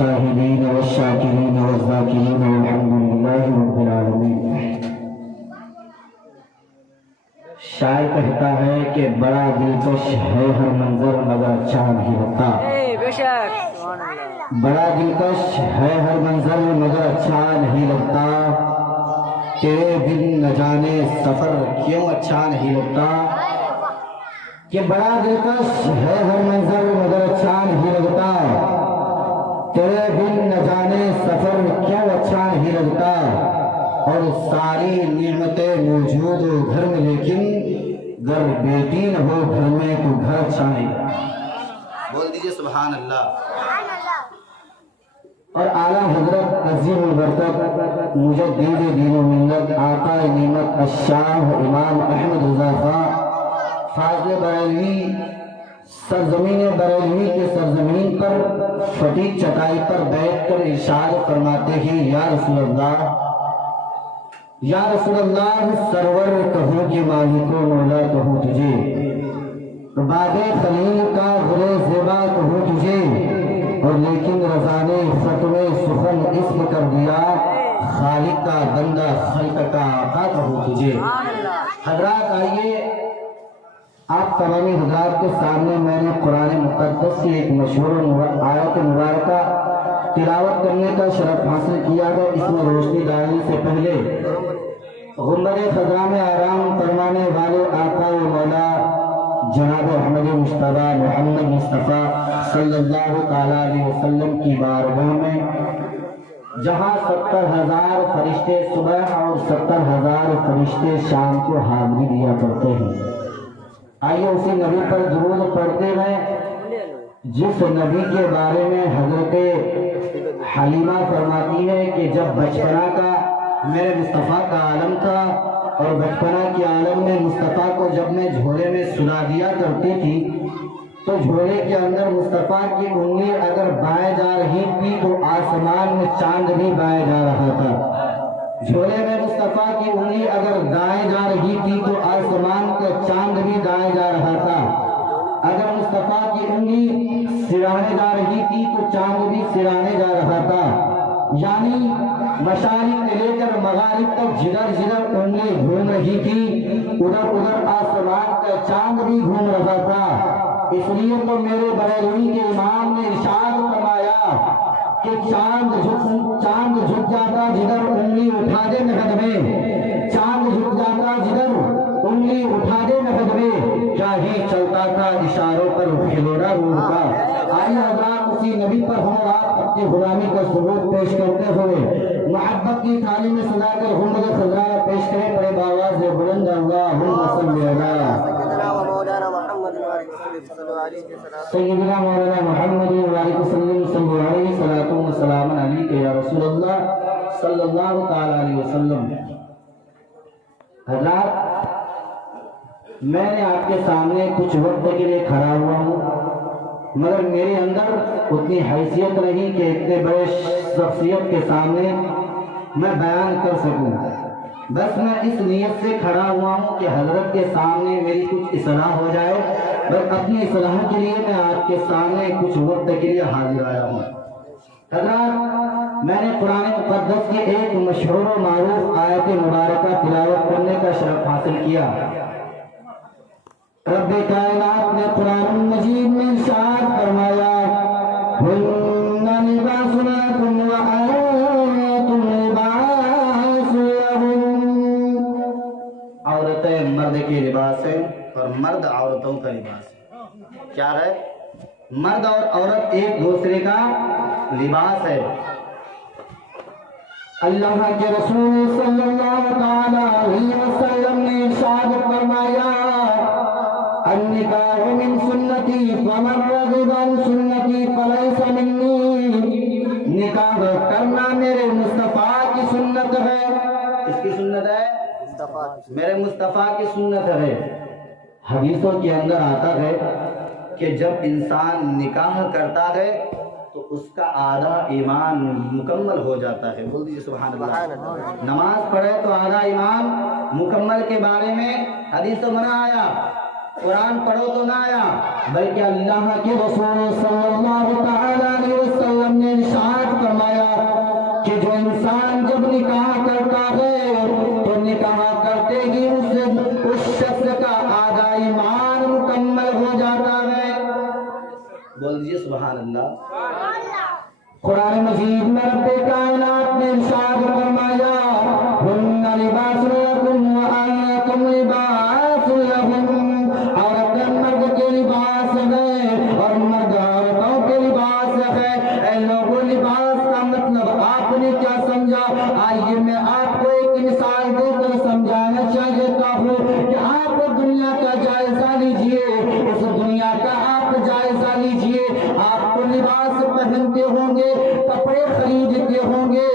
الشاهدين والشاكرين والذاكرين والحمد لله رب العالمين۔ شاعر کہتا ہے کہ بڑا دلکش ہے ہر منظر مگر اچھا نہیں ہوتا۔ بڑا دلکش ہے ہر منظر مگر اچھا نہیں لگتا، تیرے بن نہ جانے سفر کیوں اچھا نہیں لگتا۔ کہ بڑا دلکش ہے ہر منظر مگر اچھا نہیں لگتا، تیرے بن نہ جانے سفر کیوں اچھا نہیں لگتا۔ اور ساری نعمتیں موجود ہو گھر میں لیکن گر بیٹی نہ ہو گھر میں تو گھر اچھا نہیں۔ بول دیجئے سبحان اللہ۔ اور اعلیٰ حضرت عظیم البرکت مجدد دین و ملت آقا نعمت الشاہ امام احمد رضا خاں فاضل بریلوی سرزمین بریلوی کے سرزمین پر پھٹی چٹائی پر بیٹھ کر ارشاد فرماتے ہیں، یا رسول اللہ، یا رسول اللہ، سرور کہوں کہ مالک و مولا کہوں تجھے، باد خلیل کا گل زیبا کہوں تجھے، اور لیکن رضا نے ختم سخن اسم کر دیا، خالق کا بندہ خلق کا آقا کہوں تجھے۔ حضرات آئیے آپ تمامی حضرات کے سامنے میں نے قرآن مقدس کی ایک مشہور آیت مبارکہ تلاوت کرنے کا شرف حاصل کیا ہے۔ اس میں روشنی ڈالنے سے پہلے غنبر خضراء میں آرام فرمانے والے آقا و مولا جناب احمد مصطفیٰ محمد مصطفیٰ صلی اللہ تعالیٰ علیہ وسلم کی بارگاہ میں جہاں 70,000 فرشتے صبح اور 70,000 فرشتے شام کو حاضری دیا کرتے ہیں، آئیے اسی نبی پر درود پڑھتے ہیں جس نبی کے بارے میں حضرت حلیمہ فرماتی ہے کہ جب بچپنا کا میرے مصطفیٰ کا عالم تھا اور بچپنا کے عالم میں مصطفیٰ کو جب میں جھولے میں سلا دیا کرتی تھی تو جھولے کے اندر مصطفیٰ کی انگلی اگر بائیں جا رہی تھی تو آسمان میں چاند بھی بائیں جا رہا تھا، جھولے میں مصطفیٰ کی انگلی اگر دائیں جا رہی تھی تو آسمان کا چاند بھی دائیں جا رہا تھا، اگر مصطفیٰ کی انگلی سرانے جا رہی تھی تو چاند بھی سرانے جا رہا تھا، یعنی مشارق سے لے کر مغارب تک جدھر جدھر انگلی گھوم رہی تھی ادھر ادھر آسمان کا چاند بھی گھوم رہا تھا۔ اس لیے تو میرے بریلوی کے امام نے ارشاد فرمایا کہ چاند جھک جاتا جدھر انگلی اٹھا دے مہد میں، چاند جھک جاتا جدھر انگلی اٹھا دے مہد میں، کیا ہی چلتا تھا اشاروں پر کھلونا روح کا۔ آئیے حضرات اسی نبی پر ہم رات اپنی غلامی کا ثبوت پیش کرتے ہوئے محبت کی تھالی میں سجا کر غنبر خضراء پیش کریں، بڑے باواز سے بلند اللہم صلی علی سیدنا مولانا محمد وعلیہ وسلم صلی علیہ صلاۃ و سلام علیک یا رسول اللہ صلی اللہ تعالی علیہ وسلم۔ حضرات میں نے آپ کے سامنے کچھ وقت کے لیے کھڑا ہوا ہوں مگر میرے اندر اتنی حیثیت نہیں کہ اتنے بڑے شخصیت کے سامنے میں بیان کر سکوں، بس میں اس نیت سے کھڑا ہوا ہوں کہ حضرت کے سامنے میری کچھ اصلاح ہو جائے، بس اپنی اصلاح کے لیے میں آپ کے سامنے کچھ وقت کے لیے حاضر آیا ہوں۔ حضرات میں نے قرآن مقدس کی ایک مشہور و معروف آیت مبارکہ تلاوت کرنے کا شرف حاصل کیا۔ رب کائنات نے قرآن مجید میں ارشاد فرمایا، ہن لباس لکم وانتم لباس لہن۔ عورتیں مرد کے لباس ہیں اور مرد عورتوں کا لباس ہے۔ کیا ہے؟ مرد اور عورت ایک دوسرے کا لباس ہے۔ اللہ کے رسول صلی اللہ تعالی علیہ وسلم نے ارشاد فرمایا، النکاح من سنتی فمن رغب عن سنتی فلیس منی۔ نکاح کرنا میرے مصطفیٰ کی سنت ہے۔ کس کی سنت ہے؟ میرے مصطفیٰ کی سنت ہے۔ حدیثوں کے اندر آتا ہے کہ جب انسان نکاح کرتا ہے تو اس کا آدھا ایمان مکمل ہو جاتا ہے۔ بول دیجیے سبحان اللہ۔ نماز پڑھے تو آدھا ایمان مکمل کے بارے میں حدیثوں میں نہ آیا، قرآن پڑھو تو نہ آیا، بلکہ اللہ کے رسول صلی اللہ تعالی علیہ وسلم نے ارشاد قرآن مجید میں رب کائنات نے ارشاد فرمایا ہن لباس لکم وانتم لباس لہن، عورتیں مرد کے لباس ہے اور مرد عورتوں کے لباس ہے۔ اے لوگوں، لباس کا مطلب آپ نے کیا سمجھا؟ آئیے میں آپ کو ایک مثال دے کر سمجھانا چاہتا ہوں کہ آپ دنیا کا جائزہ لیجئے، اس دنیا کا آپ جائزہ لیجئے۔ آپ کو لباس پہنتے ہوں گے، کپڑے خریدتے ہوں گے،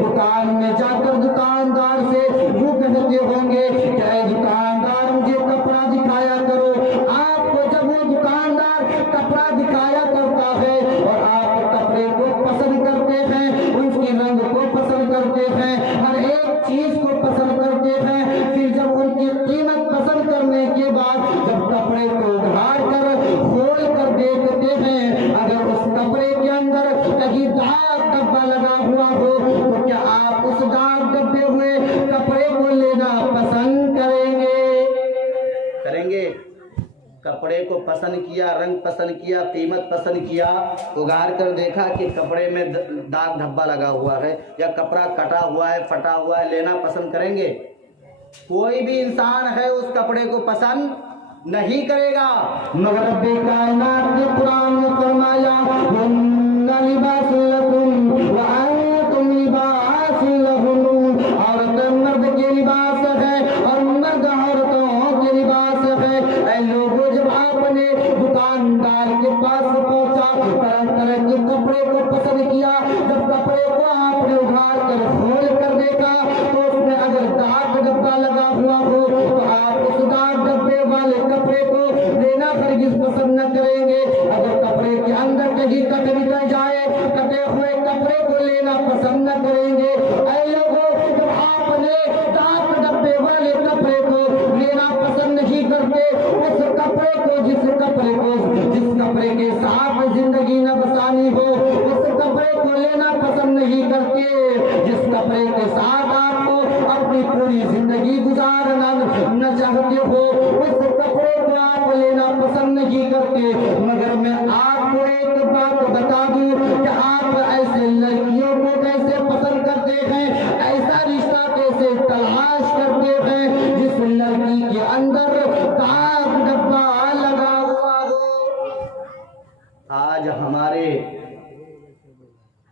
دکان میں جا کر دکاندار سے یوں کہتے ہوں گے کہ اے دکاندار مجھے کپڑا دکھایا کرو۔ آپ کو جب وہ دکاندار کپڑا دکھایا کرتا ہے اور آپ کپڑے کو پسند کرتے ہیں، اس کے رنگ کو پسند کرتے ہیں، ہر ایک چیز کو پسند کرتے ہیں، پھر جب ان کی قیمت پسند کرنے کے بعد جب کپڑے کو اگھاڑ کر کھول کر دیکھتے ہیں، اگر اس کپڑے کے اندر کہیں داغ ڈبہ لگا ہوا ہو تو کیا آپ اس داغ ڈبے ہوئے کپڑے کو لینا پسند کریں گے؟ کریں گے؟ کپڑے کو پسند کیا، رنگ پسند کیا، قیمت پسند کیا، اگھاڑ کر دیکھا کہ کپڑے میں داغ دھبا لگا ہوا ہے یا کپڑا کٹا ہوا ہے، پھٹا ہوا ہے، لینا پسند کریں گے؟ کوئی بھی انسان ہے اس کپڑے کو پسند نہیں کرے گا، مگر رب کائنات نے قرآن میں فرمایا ہن لباس لکم وانتم لباس لہن، عورتیں مرد کے لباس ہے اور مرد عورتوں کے لباس ہے۔ اے لوگوں، جب آپ نے دکاندار کے پاس پہنچا، طرح طرح کے کپڑے کو پسند کیا، جب کپڑے کو آپ نے اگھاڑ کر کھول کر دیکھا تو اس میں اگر داغ ڈبہ لگا ہوا ہو تو آپ اس داغ ڈبے والے کپڑے کو لینا ہرگز پسند نہ کریں گے۔ اگر کپڑے کے اندر کہیں کٹ نکل جائے، کٹے ہوئے کپڑے کو لینا پسند نہ کریں گے۔ اے لوگوں، جب آپ نے داغ ڈبے والے کپڑے کو لینا پسند نہیں کرتے، اس کپڑے کو جس کپڑے کے ساتھ زندگی نہ بسانی ہو، اس کپڑے کو لینا پسند نہیں کرتے، جس کپڑے کے ساتھ آپ کو اپنی پوری زندگی گزارنا نہ چاہتے ہو، اس کپڑے کو آپ لینا پسند نہیں کرتے۔ مگر میں آپ کو ایک بات بتا دوں کہ آپ ایسے لڑکیوں کو کیسے پسند کرتے ہیں، ایسا رشتہ کیسے تلاش کرتے ہیں جس لڑکی کے اندر داغ ڈبہ لگا ہوا ہو۔ آج ہمارے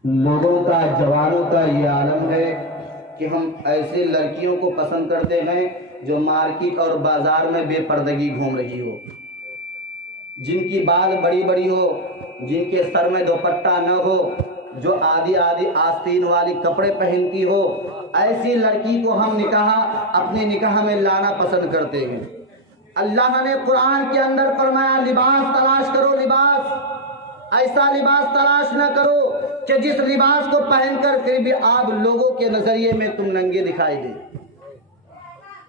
لوگوں کا، جوانوں کا یہ عالم ہے کہ ہم ایسے لڑکیوں کو پسند کرتے ہیں جو مارکیٹ اور بازار میں بے پردگی گھوم رہی ہو، جن کی بال بڑی بڑی ہو، جن کے سر میں دوپٹہ نہ ہو، جو آدھی آدھی آستین والی کپڑے پہنتی ہو، ایسی لڑکی کو ہم اپنے نکاح میں لانا پسند کرتے ہیں۔ اللہ نے قرآن کے اندر فرمایا لباس تلاش کرو، لباس، ایسا لباس تلاش نہ کرو کہ جس لباس کو پہن کر پھر بھی آپ لوگوں کے نظریے میں تم ننگے دکھائی دے،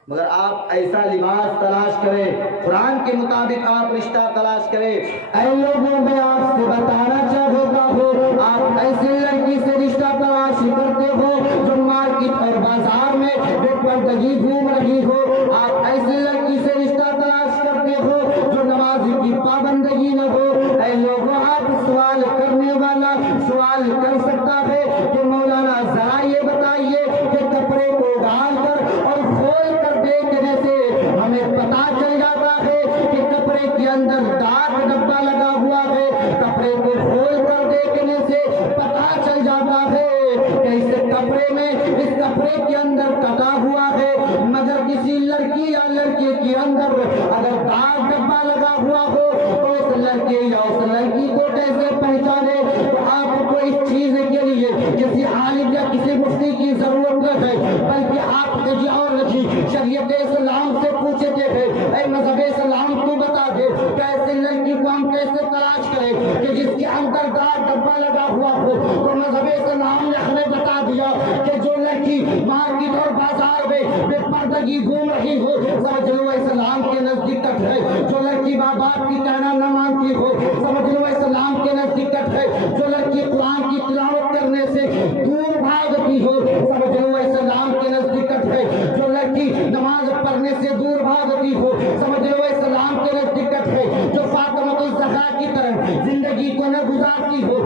مگر آپ ایسا لباس تلاش کریں، قرآن کے مطابق آپ رشتہ تلاش کریں۔ اے لوگوں، میں آپ سے بتانا چاہتا ہوں، آپ ایسی لڑکی سے رشتہ تلاش کرتے ہو جو مارکیٹ اور بازار میں بے پردگی گھوم رہی ہو، آپ ایسی لڑکی سے رشتہ تلاش کرتے ہو جو نماز کی پابندگی نہ ہو۔ اے لوگوں، آپ سوال کرنے والا سوال کر سکتا ہے کہ مولانا ذرا یہ بتائیے کہ کپڑے کو اگھاڑ کر اور کھول کر دیکھنے سے ہمیں پتا چل جاتا ہے کہ کپڑے کے اندر داغ ڈبہ لگا ہوا ہے، کپڑے کو کھول کر دیکھنے سے پتا چل جاتا ہے کہ اس کپڑے کے اندر کٹا ہوا ہے، مگر کسی لڑکی یا لڑکے کے اندر اگر داغ ڈبہ لگا ہوا ہو تو اس لڑکے یا اس لڑکی کو کیسے پہچانے؟ تو آپ کو اس چیز کے لیے کسی عالم یا کسی مفتی کی ضرورت نہ ہے، بلکہ آپ کسی اور شریعت اسلام سے پوچھے تھے، اے مذہب اسلام تو بتا دے کہ ایسے لڑکی کو ہم کیسے تلاش کریں کہ جس کے اندر داغ ڈبہ لگا ہوا ہو؟ تو مذہب اسلام نے ہمیں بتا دیا کہ جو لڑکی مارکیٹ اور بازار میں بے پردگی گھوم رہی ہو، سمجھ لو اسلام کے نزدیک کٹ ہے۔ جو لڑکی ماں باپ کی کہنا نہ مانتی ہو، سمجھ لو اسلام کے نزدیک کٹ ہے۔ جو لڑکی قرآن کی تلاوت کرنے سے دور بھاگتی ہو، سمجھ لو اسلام کے نزدیک کٹ ہے۔ جو لڑکی نماز پڑھنے سے دور بھاگتی ہو، سمجھ لو اسلام کے نزدیک کٹ ہے۔ جو فاطمہ الزہرا کی طرح زندگی کو نہ گزارتی ہو،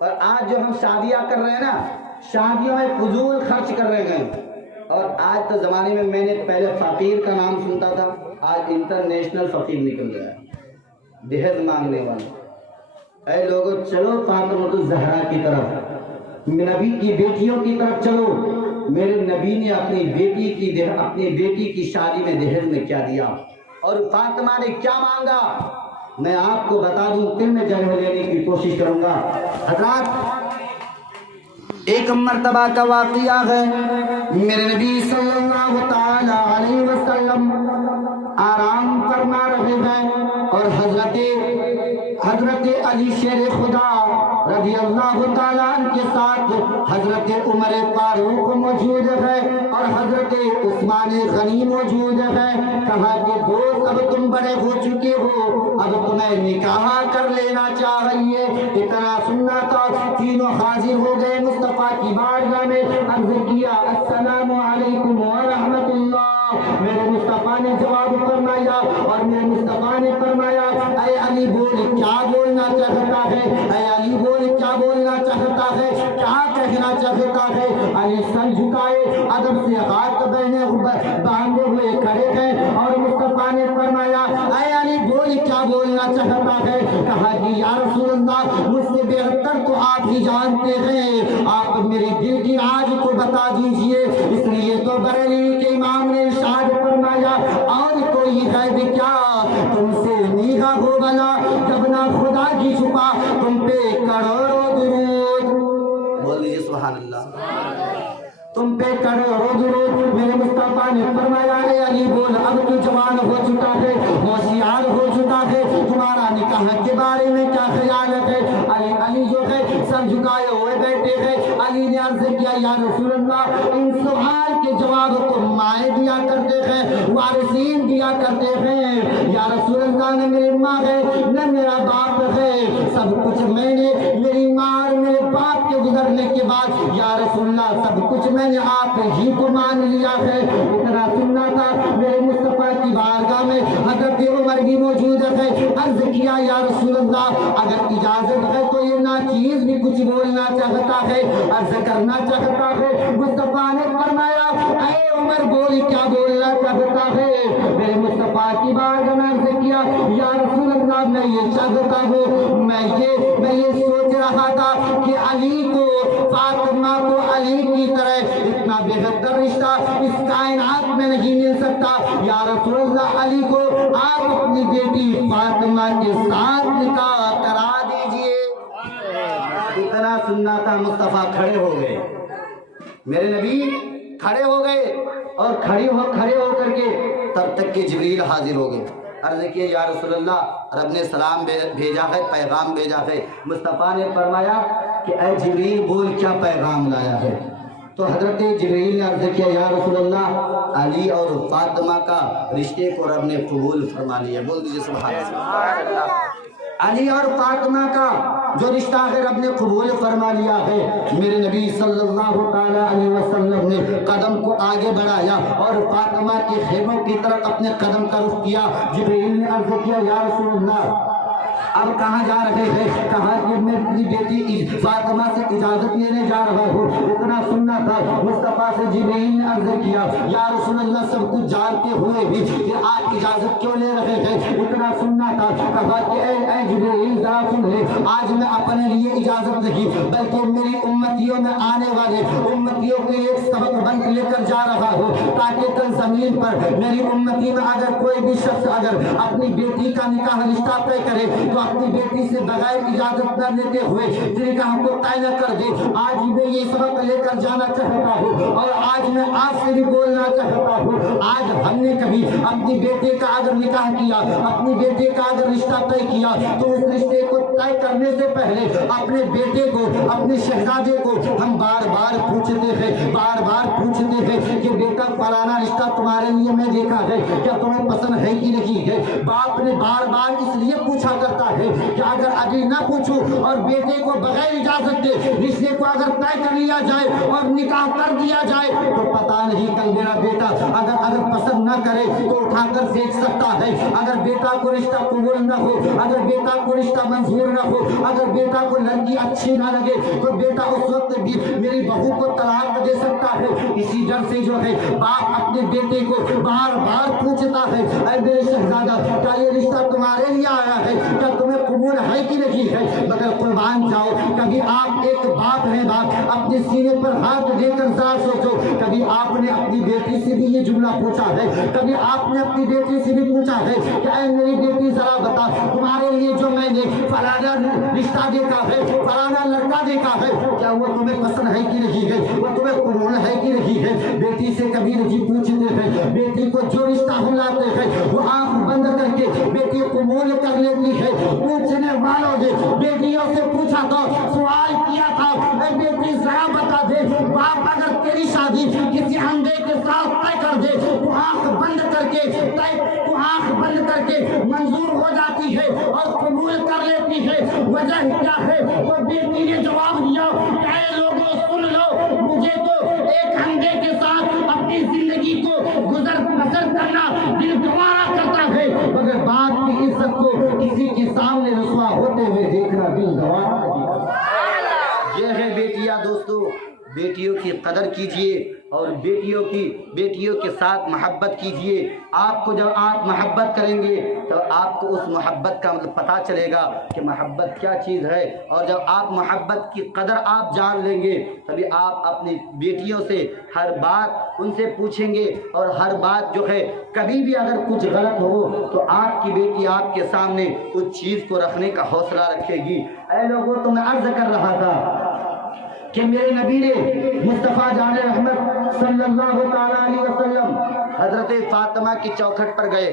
اور آج جو ہم شادیاں کر رہے ہیں نا، شادیوں میں فضول خرچ کر رہے ہیں. اور آج تو زمانے میں نے پہلے فقیر کا نام سنتا تھا، آج انٹرنیشنل فقیر نکل گیا ہے، دہیج مانگنے والا. اے لوگوں چلو فاطمہ الزہرا کی طرف، نبی کی بیٹیوں کی طرف چلو. میرے نبی نے اپنی بیٹی کی شادی میں دہیج میں کیا دیا اور فاطمہ نے کیا مانگا، میں آپ کو بتا دوں، پھر میں جگہ لینے کی کوشش کروں گا. حضرات ایک مرتبہ کا واقعہ ہے، میرے نبی صلی اللہ تعالی علیہ وسلم آرام فرما رہے ہیں اور حضرت علی شیر خدا رضی اللہ تعالیٰ عنہ کے ساتھ حضرت عمر فاروق موجود ہے اور حضرت عثمان غنی موجود ہے. کہا کہ دوست اب تم بڑے ہو چکے ہو، اب تمہیں نکاح کر لینا چاہیے. اتنا سننا تھا، تینوں حاضر ہو گئے مصطفیٰ کی بارگاہ میں. عرض کیا السلام علیکم ورحمۃ اللہ. میرے مصطفیٰ نے جواب فرمایا اور میرے مصطفیٰ نے فرمایا اے علی بول کیا بولنا چاہتا ہے، اے علی بول کیا بولنا چاہتا ہے، کیا کہنا چاہتا ہے. علی سر جھکائے ادب سے ہاتھ باندھے ہوئے کھڑے ہیں اور مصطفیٰ نے فرمایا اے علی بول کیا بولنا چاہتا ہے. کہا کہ یا رسول اللہ مجھ سے بہتر تو آپ ہی جانتے ہیں، آپ میری دل کی راز کو بتا دیجئے. اس لیے تو بریلی کے امام نے ارشاد فرمایا اور کوئی غیب کیا تم سے نیغا ہو بنا جب نہ خدا کی چھپا تم پہ کروڑوں درود. بول دیجیے سبحان اللہ. تم پہ کروڑوں درود. میرے مصطفیٰ نے فرمایا اے علی بول اب تو جوان ہو چکا ہے، ہوشیار ہو چکا ہے، تمہارا نکاح کے بارے میں کیا خیال ہے. علی جو ہے سر جھکائے ہوئے بیٹھے ہیں. علی نے عرض کیا یا رسول اللہ ان سوال کے جواب کو مائیں دیا کرتے ہیں، وارثین دیا کرتے ہیں. یا رسول اللہ نہ میری ماں ہے نہ میرا باپ ہے، سب کچھ میں نے میری ماں اور میرے باپ کے گزرنے کے بعد یا رسول اللہ سب کچھ میں نے آپ ہی کو مان لیا ہے. اتنا سننا تھا. میرے مصطفیٰ کی بارگاہ میں حضرت عمر بھی موجود ہے. عرض کیا یا رسول اللہ اگر اجازت ہے تو یہ ناچیز بھی کچھ بولنا چاہتا ہے، عرض کرنا چاہتا ہے. مصطفیٰ نے فرمایا اے عمر بول کیا بولنا چاہتا ہے. میرے مصطفیٰ کی بارگاہ میں عرض کیا یا رسول اللہ میں یہ چاہتا ہوں، میں یہ سوچ رہا تھا کہ علی کو فاطمہ کو علی کی طرح اتنا بہتر رشتہ اس کائنات میں نہیں مل سکتا. یا رسول اللہ علی کو آپ اپنی بیٹی فاطمہ کے ساتھ نکاح کرا دیجئے. اتنا سننا تھا. مصطفیٰ کھڑے ہو گئے، میرے نبی کھڑے ہو گئے اور کھڑے ہو کر کے تب تک کہ جبریل حاضر ہو گئے. عرض کیے یا رسول اللہ رب نے سلام بھیجا ہے، پیغام بھیجا ہے. مصطفیٰ نے فرمایا کہ اے جبریل بول کیا پیغام لایا ہے. تو حضرت جبریل نے عرض کیا یا رسول اللہ علی اور فاطمہ کا رشتے کو رب نے قبول فرما لیا. بول دیجیے سبحان اللہ. علی اور فاطمہ کا جو رشتہ ہے رب نے قبول فرما لیا ہے. میرے نبی صلی اللہ تعالی علیہ وسلم نے قدم کو آگے بڑھایا اور فاطمہ کے خیموں کی طرف اپنے قدم کا رخ کیا. جبریل نے عرض کیا یا رسول اللہ اب کہاں جا رہے ہیں؟ کہا کہ میں اپنی بیٹی فاطمہ سے اجازت لینے جا رہا ہوں. اتنا سننا تھا. مصطفیٰ سے جبریل نے عرض کیا یا رسول اللہ سب کچھ جانتے ہوئے بھی کہ آپ اجازت کیوں لے رہے ہیں؟ اتنا سننا تھا. کہا کہ اے جبریل ذرا سن لے، آج میں اپنے لیے اجازت نہیں بلکہ میری امتیوں میں آنے والے امتیوں کے ایک سبق بند لے کر جا رہا ہوں تاکہ کل زمین پر میری امتی میں اگر کوئی بھی شخص اگر اپنی بیٹی کا نکاح رشتہ طے کرے تو اپنی بیٹی سے بغیر اجازت نہ لیتے ہوئے نکاح کو طے نہ کر دے. آج میں یہ سبق لے کر جانا چاہتا ہوں اور آج میں آپ سے بھی بولنا چاہتا ہوں. آج ہم نے کبھی اپنی بیٹے کا اگر نکاح کیا، اپنی بیٹے کا اگر رشتہ طے کیا تو اس رشتے کو طے کرنے سے پہلے اپنے بیٹے کو اپنے شہزادے کو ہم بار بار پوچھتے ہیں کہ بیٹا فلانا رشتہ تمہارے لیے میں دیکھا ہے، کیا تمہیں پسند ہے کہ نہیں ہے. باپ نے بار بار اس لیے پوچھا کرتا ہے کہ اگر ابھی نہ پوچھوں اور بیٹے کو بغیر اجازت دے رشتے کو اگر طے کر لیا جائے اور نکاح کر دیا جائے تو پتہ نہیں کل میرا بیٹا اگر پسند نہ کرے تو اٹھا کر پھینک سکتا ہے. اگر بیٹا کو رشتہ قبول نہ ہو, اگر بیٹا کو رشتہ منظور نہ ہو, اگر بیٹا کو لڑکی اچھی نہ لگے تو بیٹا اس وقت بھی میری بہو کو طلاق دے سکتا ہے. اسی ڈر سے جو ہے باپ اپنے بیٹے کو بار بار پوچھتا ہے, اے میرے شہزادہ کیا یہ رشتہ تمہارے لیے آیا ہے, کیا تمہیں قبول ہے کہ نہیں ہے. مگر قربان جاؤ, کبھی آپ ایک باپ ہے, باپ اپنے سینے پر ہاتھ دے کر ذرا سوچو, کبھی آپ نے اپنی بیٹی سے بھی یہ جملہ پوچھا ہے, کبھی آپ نے اپنی بیٹی سے بھی پوچھا ہے کہ اے میری بیٹی ذرا بتا تمہارے لیے جو میں نے فلانا رشتہ دیکھا ہے, فلانا لڑکا دیکھا ہے, کیا وہ تمہیں پسند ہے کہ نہیں ہے, وہ تمہیں قبول ہے کہ نہیں ہے. بیٹی سے کبھی نہیں پوچھتے ہیں. بیٹی کو جو رشتہ ہم لاتے ہیں وہ آنکھ بند کر کے بیٹی قبول کر لیتی ہے. پوچھنے والوں نے بیٹیوں سے پوچھا تھا, سوال کیا تھا, اے بیٹی ذرا بتا دے باپ اگر تیری شادی کسی اندھے کے ساتھ طے کر دے تو آنکھ بند کر کے منظور ہو جاتی ہے اور قبول کر لیتی ہے, وجہ کیا ہے؟ وہ بیٹی نے جواب دیا, اے لوگوں سن لو, مجھے تو ایک اندھے کے ساتھ اپنی زندگی کو گزر بسر کرنا دل گوارا کرتا ہے, مگر باپ کی عزت کو کسی کے سامنے رسوا ہوتے ہوئے دیکھنا دل گوارا نہیں کرتا. یہ ہے بیٹیاں. دوستو, بیٹیوں کی قدر کیجئے اور بیٹیوں کے ساتھ محبت کیجئے. آپ کو جب آپ محبت کریں گے تو آپ کو اس محبت کا مطلب پتہ چلے گا کہ محبت کیا چیز ہے, اور جب آپ محبت کی قدر آپ جان لیں گے تبھی آپ اپنی بیٹیوں سے ہر بات ان سے پوچھیں گے, اور ہر بات جو ہے کبھی بھی اگر کچھ غلط ہو تو آپ کی بیٹی آپ کے سامنے اس چیز کو رکھنے کا حوصلہ رکھے گی. اے لوگوں, تو میں عرض کر رہا تھا کہ میرے نبی نے مصطفیٰ جان رحمت صلی اللہ تعالیٰ علیہ وسلم حضرت فاطمہ کی چوکھٹ پر گئے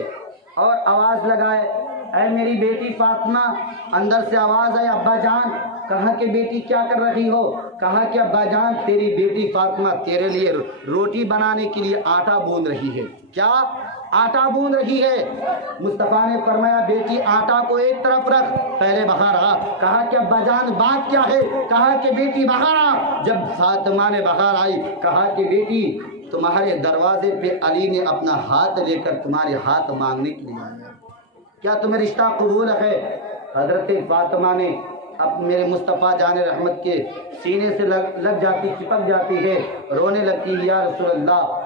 اور آواز لگائے, اے میری بیٹی فاطمہ. اندر سے آواز آئی, ابا جان. کہا کہ بیٹی کیا کر رہی ہو؟ کہا کہ ابا جان تیری بیٹی فاطمہ تیرے لیے روٹی بنانے کے لیے آٹا بوند رہی ہے. کیا آٹا بوند رہی ہے؟ مصطفیٰ نے فرمایا بیٹی آٹا کو ایک طرف رکھ, پہلے باہر آ. کہا کہ ابا جان بات کیا ہے؟ کہا کہ بیٹی باہر آ. جب فاطمہ نے باہر آئی کہا کہ بیٹی تمہارے دروازے پہ علی نے اپنا ہاتھ لے کر تمہارے ہاتھ مانگنے کے لیے آیا, کیا تمہیں رشتہ قبول ہے؟ حضرت فاطمہ نے اب میرے مصطفیٰ جان رحمت کے سینے سے لگ جاتی, چپک جاتی ہے, رونے لگتی, یا رسول اللہ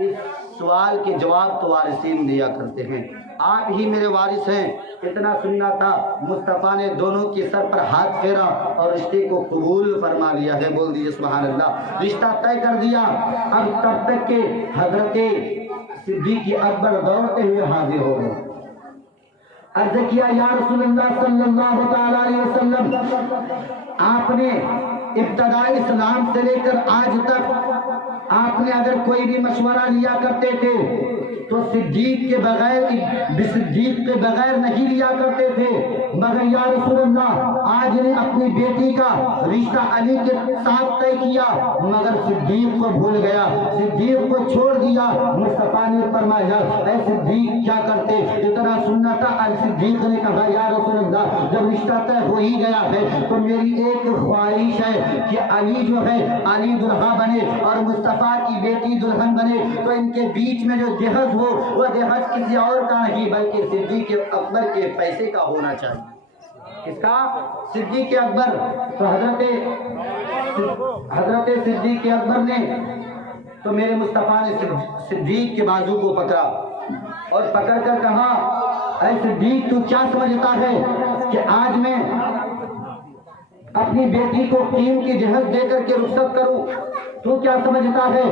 اس سوال کے جواب تو وارثین دیا کرتے ہیں, آپ ہی میرے وارث ہیں. اتنا سننا تھا, مصطفیٰ نے دونوں کے سر پر ہاتھ پھیرا اور رشتے کو قبول فرما لیا ہے. بول دیجیے سبحان اللہ. رشتہ طے کر دیا. اب تب تک کہ حضرت صدیق اکبر دوڑتے ہوئے حاضر ہو گئے. عرض کیا, یا رسول اللہ صلی اللہ تعالیٰ علیہ وسلم, آپ نے ابتدائی اسلام سے لے کر آج تک آپ نے اگر کوئی بھی مشورہ لیا کرتے تھے تو صدیق کے بغیر نہیں لیا کرتے تھے, مگر یا رسول اللہ آج نے اپنی بیٹی کا رشتہ علی کے ساتھ طے کیا مگر صدیق کو بھول گیا, صدیق کو چھوڑ دیا. مصطفیٰ نے فرمایا, اے صدیق کیا کرتے؟ اتنا سننا تھا. صدیق نے کہا, یا رسول اللہ جب رشتہ طے ہو ہی گیا ہے تو میری ایک خواہش ہے کہ علی جو ہے علی دلہا بنے اور مصطفیٰ کی بیٹی دلہن بنے, تو ان کے بیچ میں جو جہیز ہو وہ جہیز کسی اور کا نہیں بلکہ صدیق اکبر کے پیسے کا ہونا چاہیے. کس کا؟ صدیق اکبر. تو حضرت صدیق اکبر نے تو میرے مصطفیٰ نے صدیق کے بازو کو پکڑا اور پکڑ کر کہا, اے صدیق تو کیا سمجھتا ہے کہ آج میں اپنی بیٹی کو قیمتی جہیز دے کر کے رخصت کروں؟ تو کیا سمجھتا ہے؟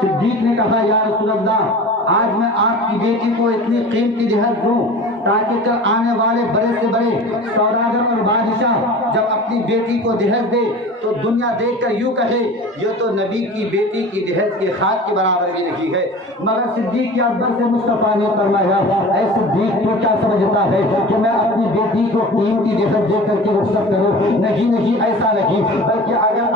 صدیق نے کہا, یا رسول اللہ آج میں آپ کی بیٹی کو اتنی قیمتی جہیز دوں تاکہ کل آنے والے بڑے سے بڑے سوداگر اور بادشاہ جب اپنی بیٹی کو جہیز دے تو دنیا دیکھ کر یوں کہے یہ تو نبی کی بیٹی کی جہیز کے خاک کے برابر بھی نہیں ہے. مگر صدیق اکبر سے مصطفیٰ نے فرمایا, اے صدیق تو کیا سمجھتا ہے کہ میں اپنی بیٹی کو قیمتی جہیز دے کر کے رخصت کروں؟ نہیں ایسا نہیں, بلکہ اگر